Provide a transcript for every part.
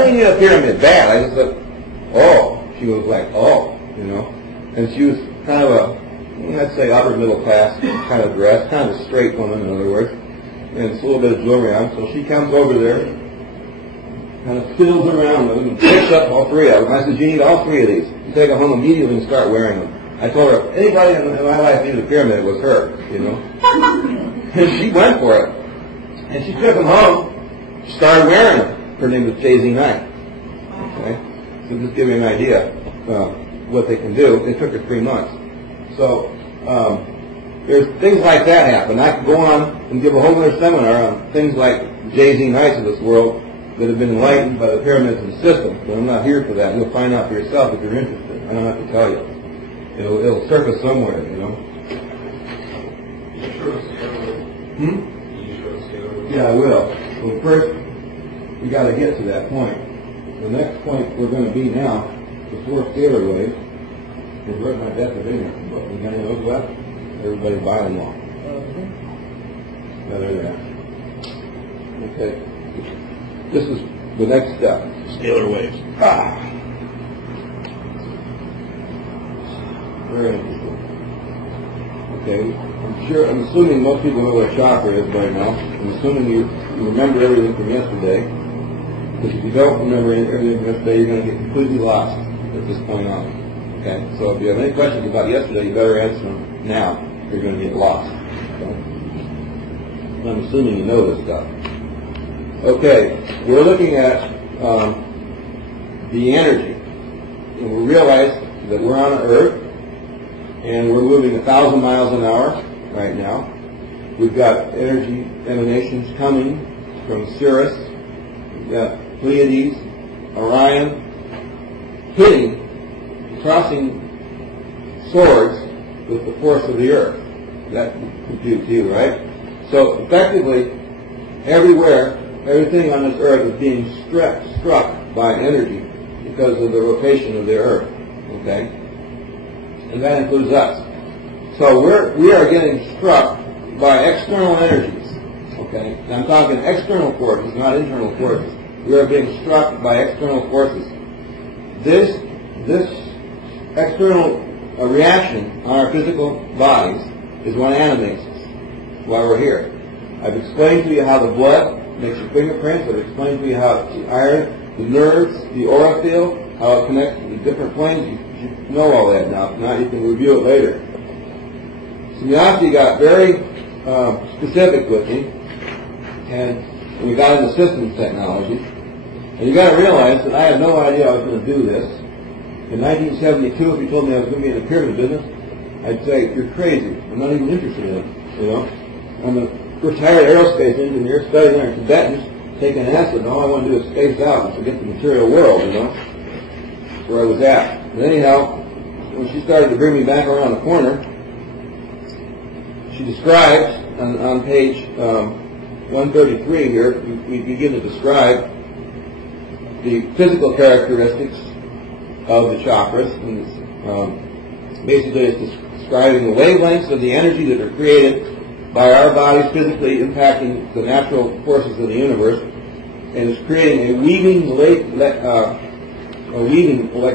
I need a pyramid bad. I just thought, oh. She was like, oh, you know. And she was kind of a, let's say, upper middle class kind of dress, kind of a straight woman, in other words. And it's a little bit of jewelry on. So she comes over there, kind of fiddles around them, and picks up all three of them. I said, you need all three of these. You take them home immediately and start wearing them. I told her, anybody in my life needed a pyramid, it was her, you know. And she went for it. And she took them home, started wearing them. Her name was Jay-Z Knight. Okay? So just give you an idea what they can do. It took her 3 months. So there's things like that happen. I could go on and give a whole other seminar on things like Jay-Z Knights of this world that have been enlightened by the pyramids and the system. But I'm not here for that. You'll find out for yourself if you're interested. I don't have to tell you. It'll surface somewhere, you know. Yeah, I will. Well, first, we got to get to that point. The next point we're going to be now, the fourth scalar wave, is where's my definition book? You got any of those left? Everybody buy them all. There they are. Okay. This is the next step. Scalar waves. Very interesting. Okay. I'm assuming most people know what a chakra is by now. I'm assuming you remember everything from yesterday. Because if you don't remember everything from yesterday, you're going to get completely lost at this point on. Okay? So if you have any questions about yesterday, you better answer them now. You're going to get lost. Okay? I'm assuming you know this stuff. Okay. We're looking at the energy. And we realize that we're on Earth, and we're moving 1,000 miles an hour right now. We've got energy emanations coming from Sirius. We've got Pleiades, Orion, hitting, crossing swords with the force of the Earth. That computes you, right? So effectively, everywhere, everything on this Earth is being struck by energy because of the rotation of the Earth. Okay? And that includes us. So we are getting struck by external energies. Okay? And I'm talking external forces, not internal forces. We are being struck by external forces. This external reaction on our physical bodies is what animates us while we're here. I've explained to you how the blood makes your fingerprints. I've explained to you how the iron, the nerves, the aura field, how it connects to the different planes. You know all that now. If not, you can review it later. Samyati got very specific with me, and we got into systems technology. And you got to realize that I had no idea I was going to do this. In 1972, if you told me I was going to be in the pyramid business, I'd say, you're crazy. I'm not even interested in it, you know. I'm a retired aerospace engineer studying there in Tibetans, taking acid, and all I want to do is space out and forget the material world, you know. That's where I was at. And anyhow, when she started to bring me back around the corner, she describes, on page 133 here, we begin to describe the physical characteristics of the chakras. And basically it's describing the wavelengths of the energy that are created by our bodies physically impacting the natural forces of the universe, and it's creating a weaving like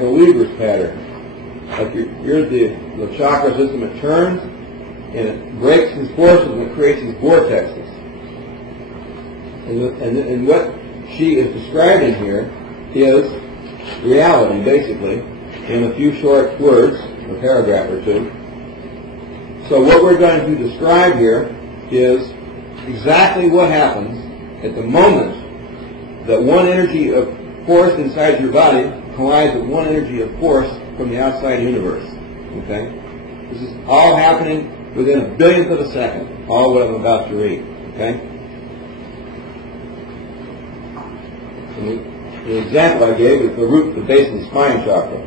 a weaver's pattern. Like here's the chakra system, it turns and it breaks these forces and it creates these vortexes. And what she is describing here is reality, basically, in a few short words, a paragraph or two. So what we're going to describe here is exactly what happens at the moment that one energy of force inside your body collides with one energy of force from the outside universe. Okay? This is all happening within a billionth of a second, all what I'm about to read. Okay? And the example I gave is the root, the base of the spine chakra.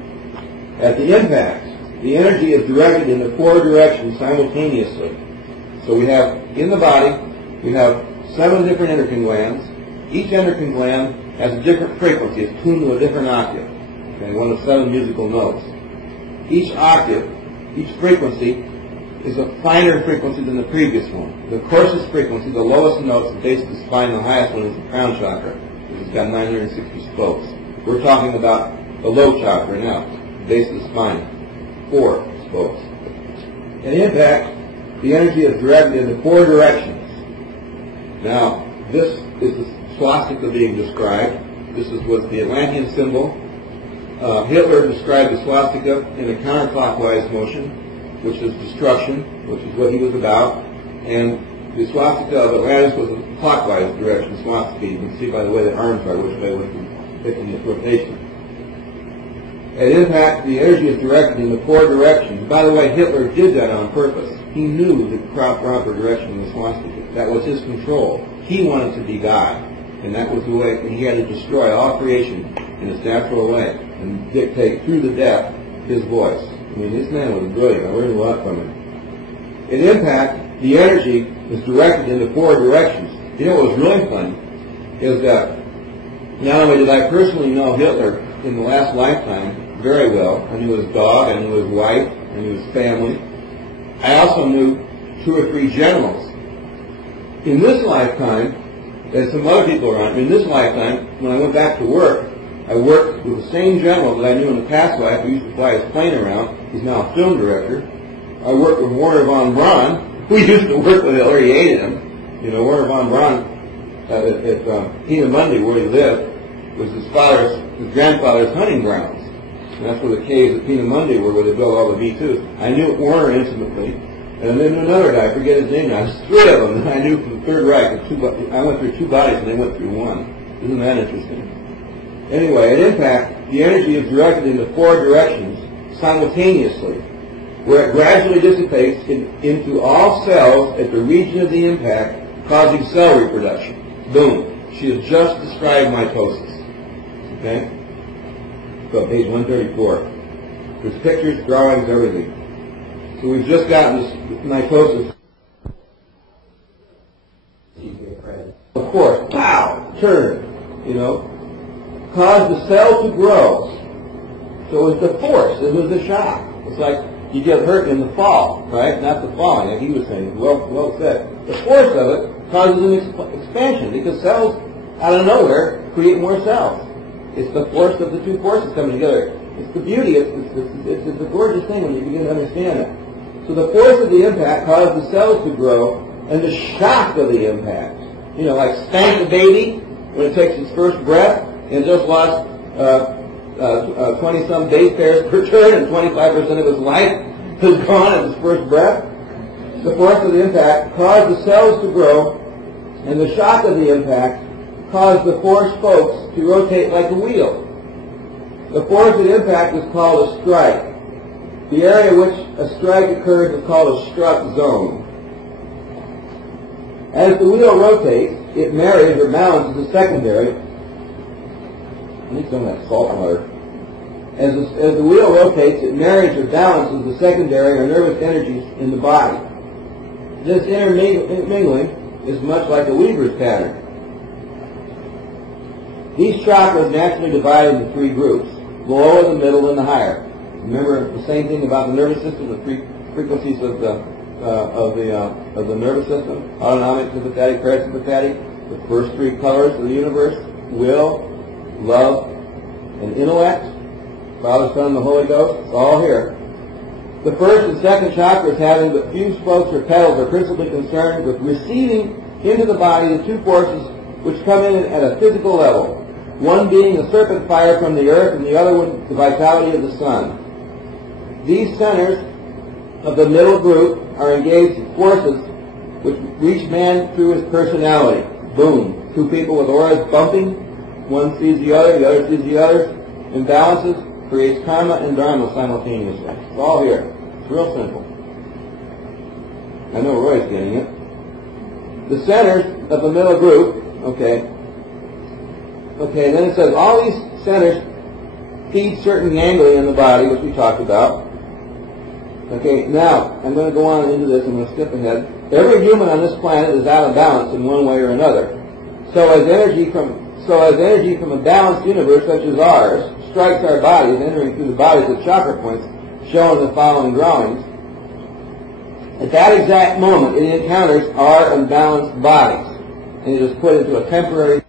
At the impact, the energy is directed in the 4 directions simultaneously. So we have, in the body, we have 7 different endocrine glands. Each endocrine gland has a different frequency. It's tuned to a different octave. Okay, one of 7 musical notes. Each octave, each frequency, is a finer frequency than the previous one. The coarsest frequency, the lowest notes, the base of the spine, the highest one is the crown chakra. It's got 960 spokes. We're talking about the low chakra now, base of the spine, 4 spokes. In impact, the energy is directed into 4 directions. Now, this is the swastika being described. This was the Atlantean symbol. Hitler described the swastika in a counterclockwise motion, which is destruction, which is what he was about. And the swastika of Atlantis was a clockwise direction swastika. You can see by the way the arms are, which way was picking its rotation. At impact, the energy is directed in the 4 directions. By the way, Hitler did that on purpose. He knew the proper direction of the swastika. That was his control. He wanted to be God. And that was the way, and he had to destroy all creation in its natural way and dictate through the death his voice. I mean, this man was brilliant. I learned a lot from him. In impact, the energy is directed into 4 directions. You know what was really fun is that not only did I personally know Hitler in the last lifetime very well, I knew his dog, I knew his wife, I knew his family. I also knew 2 or 3 generals. In this lifetime, as some other people around, in this lifetime, when I went back to work, I worked with the same general that I knew in the past life who used to fly his plane around. He's now a film director. I worked with Werner von Braun. We used to work with Hitler. He hated him. You know, Werner von Braun at Peenemünde, where he lived, was his grandfather's hunting grounds. And that's where the caves at Peenemünde were, where they built all the V2s. I knew Werner intimately. And then another guy, I forget his name now, there's 3 of them that I knew from the Third Reich. I went through 2 bodies and they went through 1. Isn't that interesting? Anyway, at impact, the energy is directed into 4 directions simultaneously, where it gradually dissipates into all cells at the region of the impact, causing cell reproduction. Boom. She has just described mitosis. Okay? So page 134. There's pictures, drawings, everything. So we've just gotten this mitosis. Of course, pow, turn, cause the cell to grow. So it's the force, it was the shock. It's like you get hurt in the fall, right? Not the falling, like he was saying. Well said. The force of it causes an expansion because cells, out of nowhere, create more cells. It's the force of the 2 forces coming together. It's the beauty. It's a gorgeous thing when you begin to understand it. So the force of the impact caused the cells to grow, and the shock of the impact, like spank a baby when it takes its first breath and just lost 20-some base pairs per turn and 25% of its life is gone at its first breath. The force of the impact caused the cells to grow, and the shock of the impact caused the 4 spokes to rotate like a wheel. The force of the impact is called a strike. The area in which a strike occurs is called a struck zone. As the wheel rotates, it marries or balances the secondary. I need some of that salt water. As the wheel rotates, it marries or balances the secondary or nervous energies in the body. This intermingling is much like a Weaver's pattern. These chakras naturally divide into 3 groups: the lower, the middle, and the higher. Remember the same thing about the nervous system, the 3 frequencies of the nervous system: autonomic, sympathetic, parasympathetic. The first 3 colors of the universe: will, love, and intellect. Father, Son, and the Holy Ghost. It's all here. The first and second chakras, having but few spokes or petals, are principally concerned with receiving into the body the 2 forces which come in at a physical level. One being the serpent fire from the earth, and the other one the vitality of the sun. These centers of the middle group are engaged in forces which reach man through his personality. Boom. 2 people with auras bumping. One sees the other sees the other. Imbalances creates karma and dharma simultaneously. It's all here. It's real simple. I know Roy's getting it. The centers of the middle group, okay, then it says all these centers feed certain ganglia in the body, which we talked about. Okay, now, I'm going to go on into this. I'm going to skip ahead. Every human on this planet is out of balance in one way or another. So as energy from a balanced universe such as ours strikes our bodies, entering through the bodies with chakra points shown in the following drawings, at that exact moment it encounters our unbalanced bodies, and it is put into a temporary